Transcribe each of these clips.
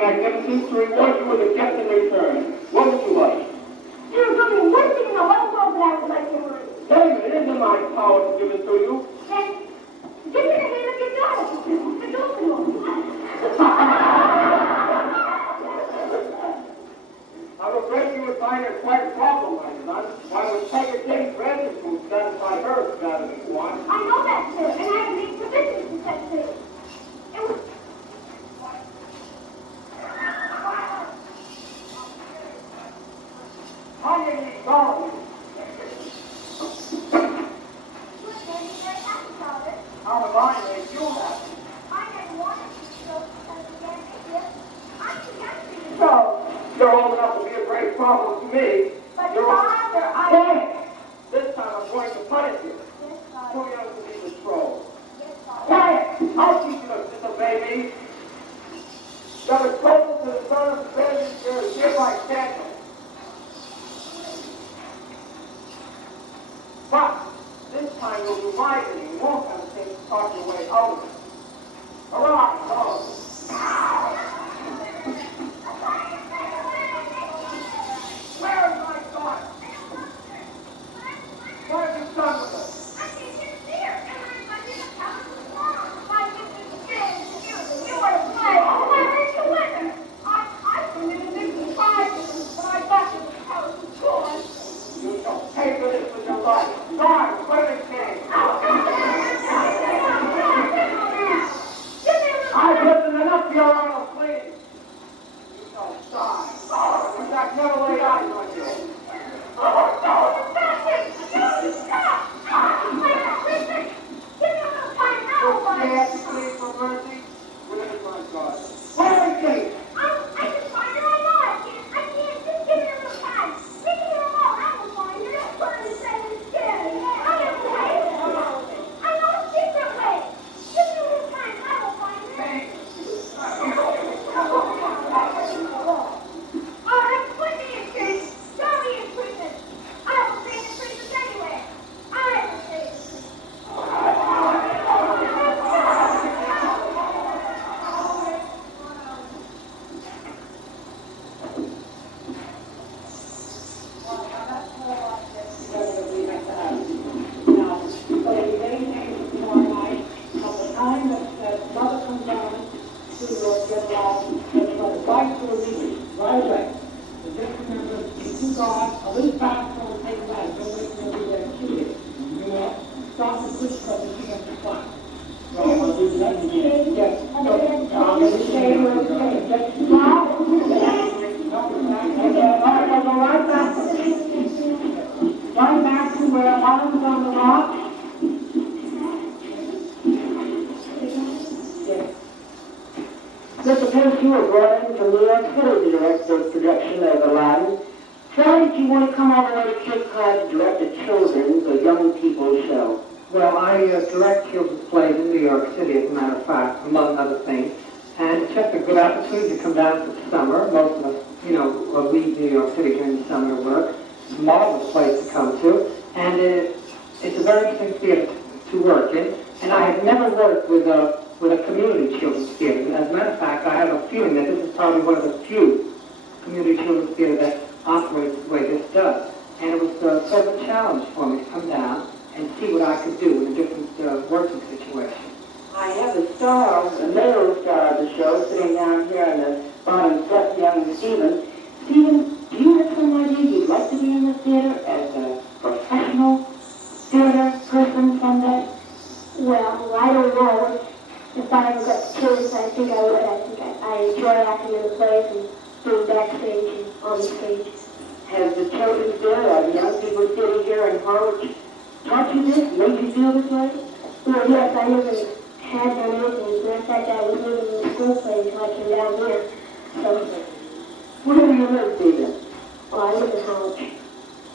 magnificence to reward you with a gift in return. What would you like? You're doing one thing in the whole world that I would like to learn. David, it is in my power to give it to you. Then, give me the hand of your daughter. The dolphin one. I'm afraid you would find it quite a problem, my son. One would take a day's ransom to satisfy her extravagant want. I know that, sir, and I have made provisions to set to. It was... How many dollars? How am I made you happy? I never wanted to go because you can't make it. I'm too young for you. So, you're old enough to be a great problem to me. But You're Father, Quiet! This time I'm going to punish you. Yes, Father. Too young to be betrothed. Yes, Father. Quiet! I'll teach you to disobey me. The betrothal to the son of the vengeance here is hereby canceled. But this time you'll be wise and you won't hesitate to talk your way out of it. Arise, all of you. Where is my son? What have you done with her? I think it's here. And I didn't tell him to walk. My goodness, you are a play. Where is the winner? I committed 65, but I thought you would tell us who's going. You shall pay for this with your life. God, what a king! I've listened enough to your honor, please. You shall die. You shall never lay eyes on you. You can't plead for mercy. Where is my God? Where is he? I just find her alone. I can't. Just give me a little time. Leave me alone. I will find her. Don't put her in seven scared. I have a way. I know a secret way. Give me a little time. I will find her. All right, put me in prison. Throw me in prison. I will stay in prison anywhere. I will stay in prison. Right back to where Aladdin was on the rock. Just suppose you were brought in from New York City to direct the production of Aladdin. Why did you want to come all the way to Cape Cod to direct a children's or young people's show? Well, I direct children's plays in New York City, as a matter of fact, among other things. And it's just a good opportunity to come down for the summer. Most of us, leave New York City during the summer to work. It's a marvelous place to come to. And it's a very interesting theater to work in. And I have never worked with a community children's theater. As a matter of fact, I have a feeling that this is probably one of the few community children's theater that operates the way this does. And it was sort of a challenge for me to come down and see what I could do in a different working situation. I have the male star of the show, sitting down here on the bottom step, young Stephen. Stephen, do you have some idea you'd like to be in the theater as a professional theater person someday? Well, I don't know. If I ever got the chance, I think I would. I enjoy acting in the plays and being backstage and on the stage. Has the children's theater, young people's theater here in Harwich, taught you this, made you feel this way? Well, yes, I never had done anything. As a matter of fact, I was living in the school play until I came down here. So, Where do you live, Stephen? well, I live in Harwich.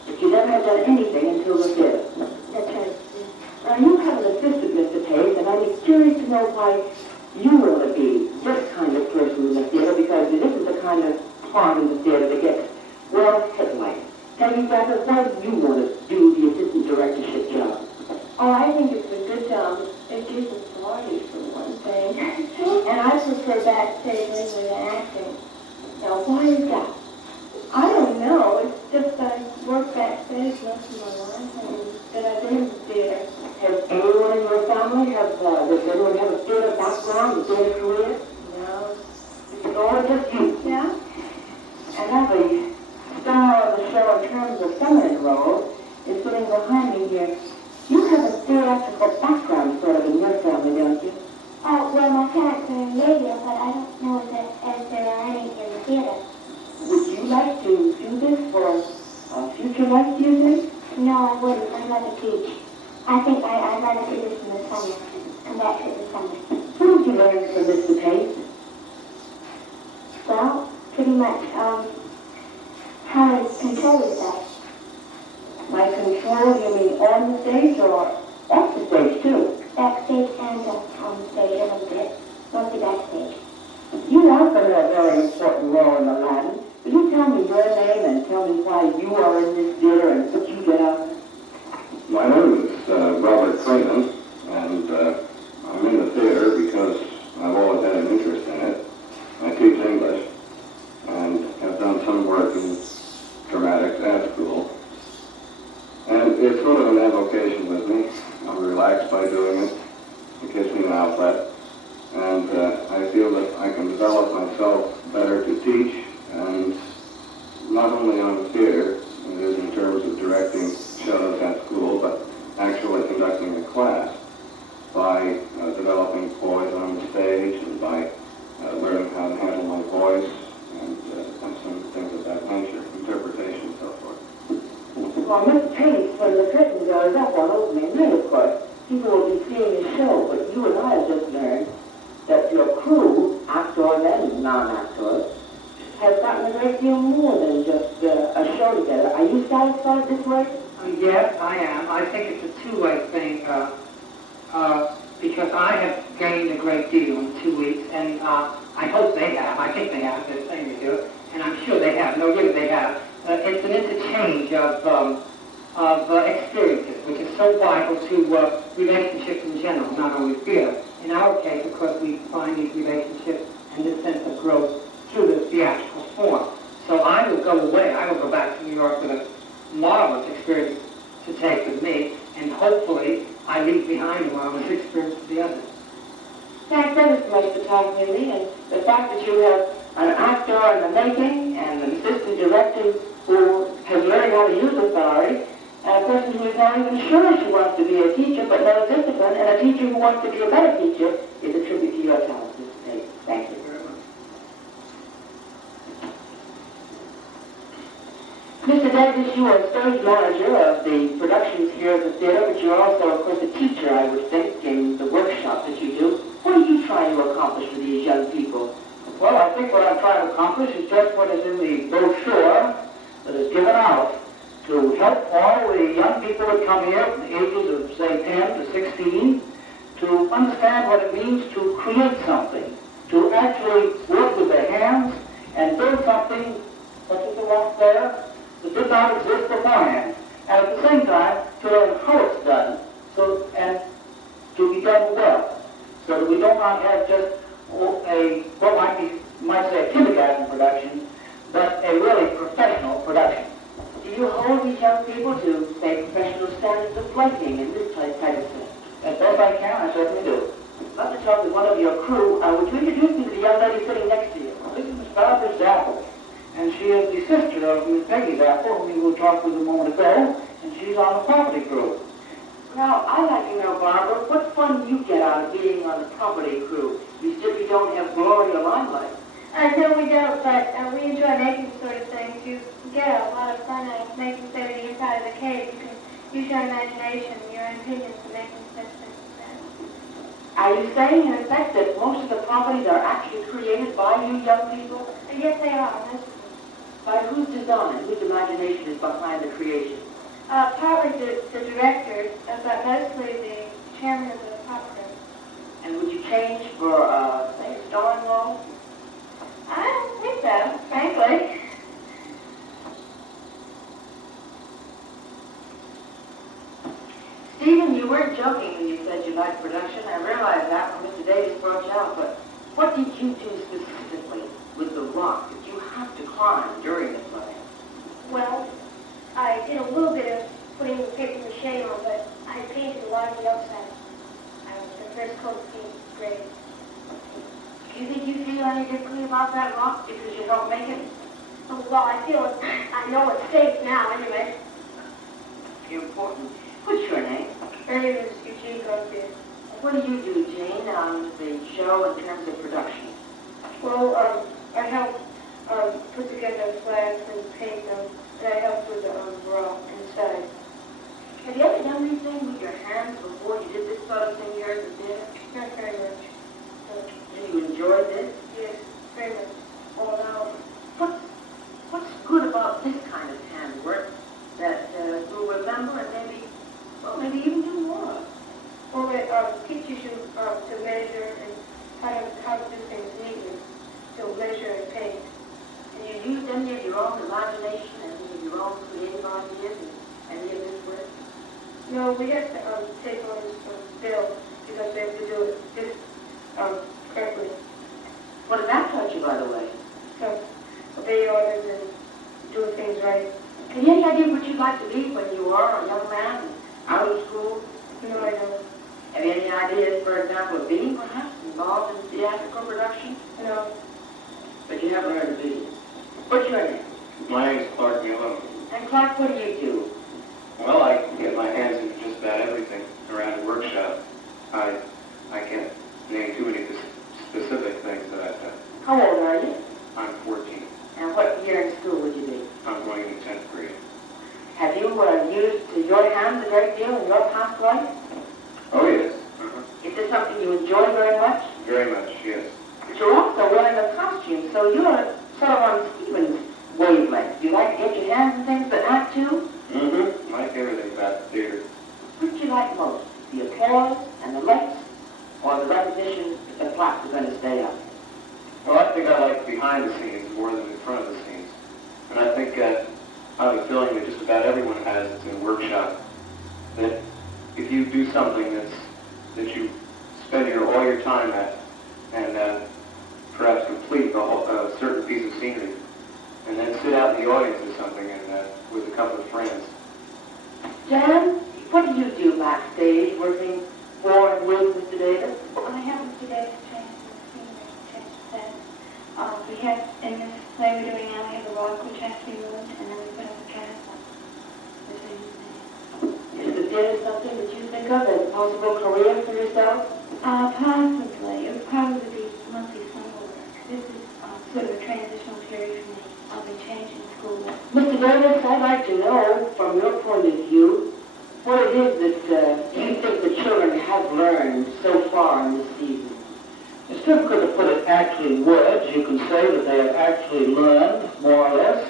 But you never have done anything until the theater. That's right. Now, you have an assistant, Mr. Page, and I'd be curious to know why you want to be this kind of person in the theater, because it isn't the kind of part in the theater that gets well headlight. Tell me, Father, why do you want to do the assistant directorship job? Oh, I think it's a good job. Pictures of parties for one thing. And I prefer backstage with acting. Now, why is that? I don't know. It's just I work backstage most of my life, and that I've been in the theater. Has anyone in your family does anyone have a theater background, a theater career? No. It's all just you. Yeah? And now the star of the show in terms of feminine roles is sitting behind me here. You have a theatrical background sort of in your family, don't you? Well, my parents are in radio, but I don't know if there are any in the theater. Would you like to do this for a future life, do you think? No, I wouldn't. I'd rather teach. I think I'd rather do this in the summer. Come back to the summer. What did you learn from Mr. Pace? Well, pretty much, how to control yourself. By control, you mean on the stage or off the stage, too? Backstage and on the stage a little bit. Mostly backstage. You also have a very important role in Aladdin. Will you tell me your name and tell me why you are in this theater and what you get out of it? My name is Robert Clayton, and I'm in the theater because I've always had an interest in it. I teach English and have done some work in dramatics at school. And it's sort of an avocation with me. I'm relaxed by doing it. It gives me an outlet. And I feel that I can develop myself better to teach, and not only on the theater, it is in terms of directing shows at school, but actually conducting a class by developing poise on the stage and by learning how to handle my voice and some things of that nature, interpretation and so forth. Well, Mr. Pace, when the curtain goes up on opening night, of course, people will be seeing the show, but you and I have just learned that your crew, actors and non-actors, has gotten a great deal more than just a show together. Are you satisfied this way? Yes, I am. I think it's a two-way thing because I have gained a great deal in 2 weeks, and I hope they have. I think they have. They're saying they do, and I'm sure they have. No, really, they have. It's an interchange of experiences, which is so vital to relationships in general, not only theater. In our case, of course, we find these relationships and this sense of growth through the theatrical form. So I will go away. I will go back to New York with a marvelous experience to take with me, and hopefully I leave behind a marvelous experience for the others. Thanks ever so much for talking to me, and the fact that you have an actor in the making and an assistant director who has learned how to use authority, and a person who is not even sure she wants to be a teacher but knows discipline, and a teacher who wants to be a better teacher, is a tribute to your talent, Mr. Pace. Thank you very much. Mr. Davis, you are stage manager of the productions here at the theater, but you're also, of course, a teacher, I would think, in the workshop that you do. What are you trying to accomplish with these young people? Well, I think what I'm trying to accomplish is just what is in the brochure that is given out to help all the young people that come here from the ages of, say, 10 to 16 to understand what it means to create something, to actually work with their hands and build something such as the one there that did not exist beforehand. And at the same time, to learn how it's done, and to be done well, so that we don't not have just might say a kindergarten production, but a really professional production. Do you hold these young people to, say, professional standards of lighting and this type of thing? As best I can, I certainly do. I'd love to talk with one of your crew. Would you introduce me to the young lady sitting next to you? This is Miss Barbara Zapple, and she is the sister of Miss Peggy Zapple, whom we talked with a moment ago, and she's on the property crew. Now, I'd like to know, Barbara, what fun you get out of being on the property crew. You simply don't have glory or limelight. No, we don't, but we enjoy making sort of things. You get a lot of fun out of making, say, the inside of the cave. You can use your imagination, your own opinions to making such things as that. Are you saying, in effect, that most of the properties are actually created by you young people? Yes, they are. Most of them. By whose design, whose imagination is behind the creation? Partly the directors, but mostly the chairman of the property. And would you change for, say, a starring role? I don't think so, frankly. Stephen, you weren't joking when you said you liked production. I realized that when Mr. Davis brought you out, but what did you do specifically with the rock that you have to climb during the play? Well, I did a little bit of putting the paper mache on, but I painted a lot of the outside. The first coat of paint gray. Do you think you feel any differently about that rock because you helped make it? Oh, well, I know it's safe now, anyway. Important. What's your name? Her name is Eugene Garfield. What do you do, Jane, on the show in terms of production? Well, I help put together flags and paint them, and I help with the rock inside. Have you ever done anything with your hands before you did this sort of thing here at the theater? Not very much. Did you enjoy this? Yes, very much. Oh, now, what's good about this kind of handwork that you'll remember and maybe even do more? Well, it teaches you to measure and how to do things neatly, to measure and paint. And you used any of your own imagination, any of your own creative ideas in any of this work? No, we have to take on bill because we have to do it correctly. What did that taught you, by the way? So, obey orders and do things right. Have you any idea what you'd like to be when you are a young man and out of school? No, I don't. Have you any ideas, for example, of being perhaps involved in theatrical production? No. But you haven't heard of vision. What's your name? My name's Clark Mueller. And Clark, what do you do? Well, I can get my hands into just about everything around a workshop. I can't name too many specific things that I've done. How old are you? I'm 14. And what year in school would you be? I'm going into 10th grade. Have you used your hands a great deal in your past life? Oh, yes. Is this something you enjoy very much? Very much, yes. But you're also wearing a costume, so you're sort of on Stephen's wavelength. Do you like to get your hands in things that act too? Mm-hmm. Like everything about the theater. Which do you like most? The applause and the lights, or the recognition that the plaques are going to stay up? Well, I think I like behind the scenes more than in front of the scenes. And I think I have a feeling that just about everyone has it in a workshop, that if you do something that you spend all your time at, and perhaps complete a certain piece of scenery, and then sit out in the audience or something and with a couple of friends. Jan, what do you do backstage, working for and with Mr. Davis? I have Mr. Davis trained in the scenery, that we have, in this play we're doing now, we have a rock which has to be moved, and then we put up a cast. Is the theater something that you think of as a possible career for yourself? Possibly. It would probably be mostly summer work. This is sort of a transitional period for me. I'll be changing school. Mr. Davis, I'd like to know, from your point of view, what it is that you think the children have learned so far in this season. It's difficult to put it actually in words. You can say that they have actually learned, more or less,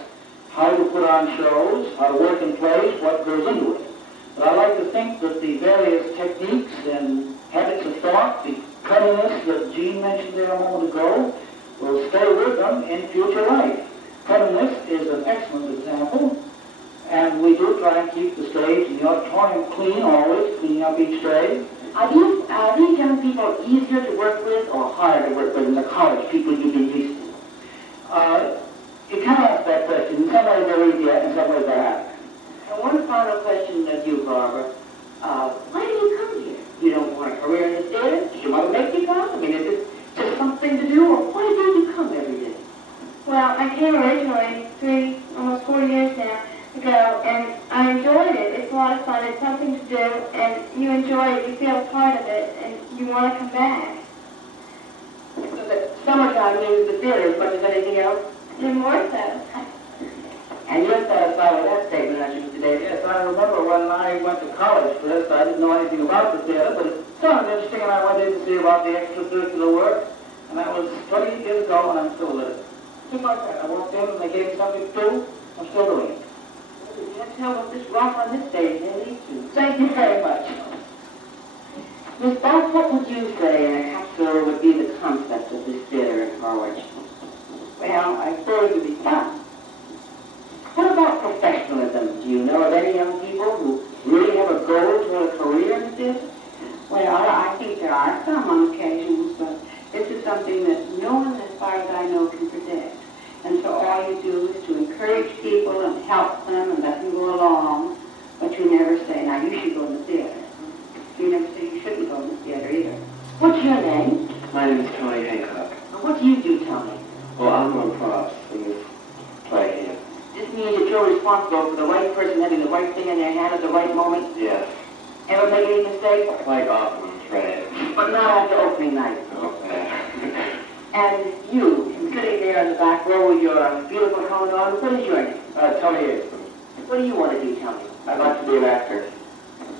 how to put on shows, how to work in plays, what goes into it. But I like to think that the various techniques and habits of thought, the cunningness that Jean mentioned there a moment ago, will stay with them in future life. Cunningness is an excellent example, and we do try and keep the stage and the auditorium clean always, cleaning up each day. Are these young people easier to work with or harder to work with than the college people you've been used to? You can ask that question. In some ways they're easier, in some ways they're harder. And one final question of you, Barbara. Why do you come here? You don't want a career in the theater? Did your mother make you come? I mean, is it just something to do, or why do you come every day? Well, I came originally almost 4 years now ago, and I enjoyed it. It's a lot of fun. It's something to do, and you enjoy it. You feel a part of it, and you want to come back. So that summertime means the theater as much as anything else? And more so. And you're satisfied with that statement, aren't you, Mr. Davis? Yes, I remember when I went to college first, I didn't know anything about the theater, but it sounded interesting, and I went in to see about the extracurricular work, and that was 28 years ago, and I'm still with it. Just like that. I walked in, and they gave me something to do. I'm still doing it. You can't tell what this rock on this stage may lead to. Thank you very much. Miss Beth, what would you say in a capsule would be the concept of this theater in Harwich? Well, I suppose it'd be fun. What about professionalism? Do you know of any young people who really have a goal toward a career your name? My name is Tony Hancock. What do you do, Tony? Well, I'm on props in this play here. This means that you're responsible for the right person having the right thing in their hand at the right moment? Yes. Ever make any mistakes? Quite often, I'm afraid. But not after opening night. Oh, yeah. And you, sitting there in the back row with your beautiful helmet on, what is your name? Tony Easton. What do you want to do, Tony? I'd like to be an actor.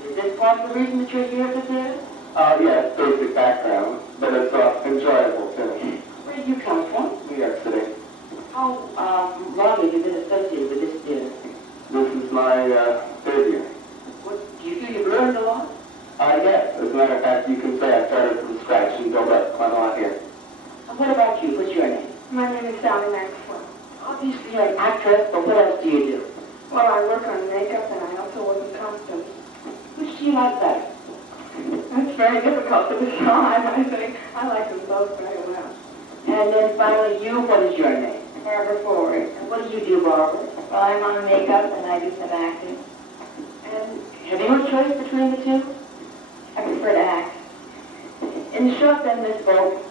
Is this part of the reason that you're here at the theater? Yeah, it's basic background, but it's enjoyable, too. Where do you come from? New York City. How long have you been associated with this theater? This is my third year. What, do you feel you've learned a lot? Yes. As a matter of fact, you can say I started from scratch and built up quite a lot here. And what about you? What's your name? My name is Sally Maxwell. Obviously you're an actress, but what else do you do? Well, I work on makeup and I also work in costumes. Which do you like better? It's very difficult to decide, I think. I like them both very well. And then finally you, what is your name? Barbara Ford. And what do you do, Barbara? Well, I'm on makeup and I do some acting. And have you no choice between the two? I prefer to act. In short then, Miss Volk,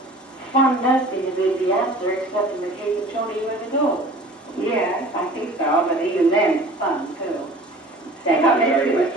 fun does seem to be the answer, except in the case of Tony years ago. Yes, I think so, but even then it's fun, too. Thank you very much.